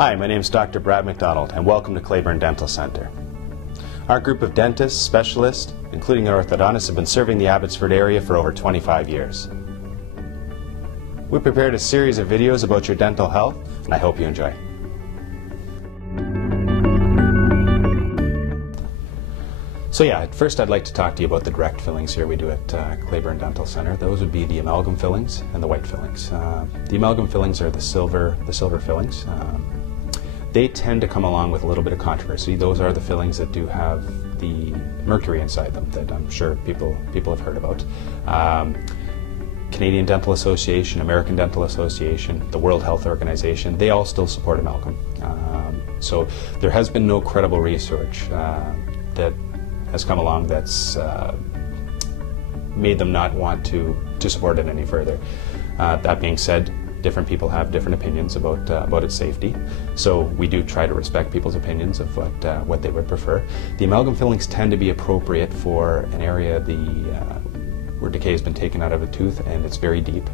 Hi, my name is Dr. Brad McDonald, and welcome to Claiborne Dental Center. Our group of dentists, specialists, including our orthodontists, have been serving the Abbotsford area for over 25 years. We prepared a series of videos about your dental health, and I hope you enjoy. So at first I'd like to talk to you about the direct fillings here we do at Claiborne Dental Center. Those would be the amalgam fillings and the white fillings. The amalgam fillings are the silver fillings. They tend to come along with a little bit of controversy. Those are the fillings that do have the mercury inside them that I'm sure people have heard about. Canadian Dental Association, American Dental Association, the World Health Organization, they all still support amalgam. So there has been no credible research that has come along that's made them not want to support it any further. That being said, different people have different opinions about its safety, so we do try to respect people's opinions of what they would prefer. The amalgam fillings tend to be appropriate for an area where decay has been taken out of a tooth and it's very deep.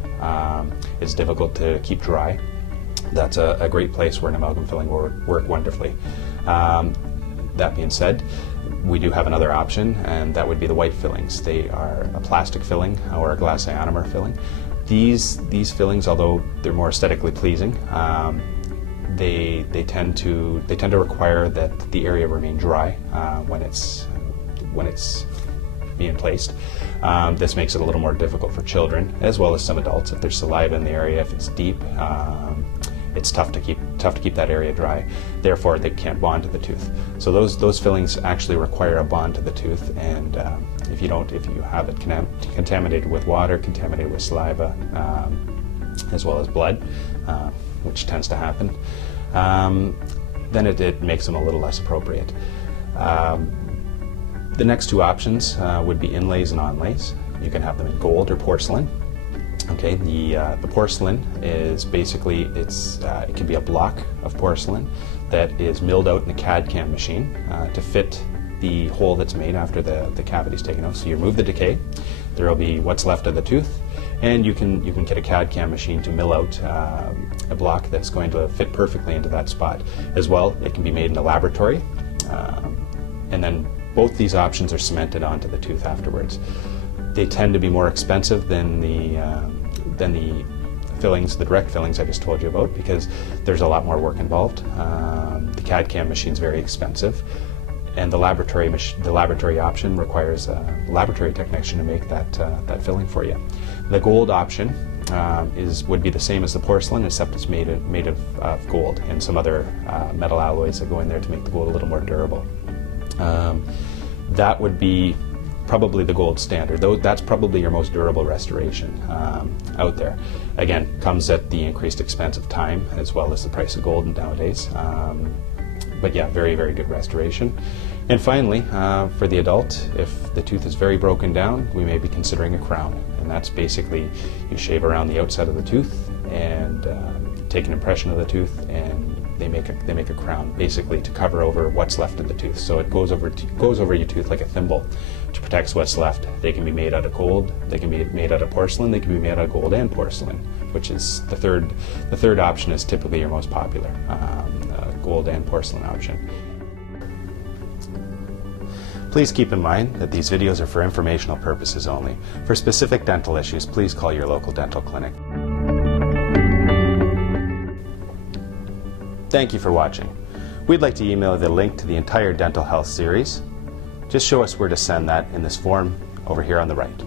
It's difficult to keep dry. That's a great place where an amalgam filling will work wonderfully. That being said, we do have another option, and that would be the white fillings. They are a plastic filling or a glass ionomer filling. These fillings, although they're more aesthetically pleasing, they tend to require that the area remain dry when it's being placed. This makes it a little more difficult for children as well as some adults. If there's saliva in the area, if it's deep, it's tough to keep that area dry. Therefore, they can't bond to the tooth. So those fillings actually require a bond to the tooth, and if you have it contaminated with water, contaminated with saliva, as well as blood, which tends to happen, then it makes them a little less appropriate. The next two options would be inlays and onlays. You can have them in gold or porcelain. Okay, the porcelain is basically, it can be a block of porcelain that is milled out in a CAD/CAM machine to fit the hole that's made after the cavity is taken out. So you remove the decay, there will be what's left of the tooth, and you can get a CAD/CAM machine to mill out a block that's going to fit perfectly into that spot. As well, it can be made in a laboratory, and then both these options are cemented onto the tooth afterwards. They tend to be more expensive than the fillings, the direct fillings I just told you about, because there's a lot more work involved. The CAD/CAM machine is very expensive, and the laboratory option requires a laboratory technician to make that filling for you. The gold option would be the same as the porcelain, except it's made of gold and some other metal alloys that go in there to make the gold a little more durable. That would be probably the gold standard, though that's probably your most durable restoration out there. Again, comes at the increased expense of time as well as the price of gold nowadays. But yeah, very, very good restoration. And finally, for the adult, if the tooth is very broken down, we may be considering a crown. And that's basically, you shave around the outside of the tooth and take an impression of the tooth, and they make a crown basically to cover over what's left of the tooth. So it goes over your tooth like a thimble to protect what's left. They can be made out of gold, they can be made out of porcelain, they can be made out of gold and porcelain, which is the third option is typically your most popular, gold and porcelain option. Please keep in mind that these videos are for informational purposes only. For specific dental issues, please call your local dental clinic. Thank you for watching. We'd like to email you the link to the entire dental health series. Just show us where to send that in this form over here on the right.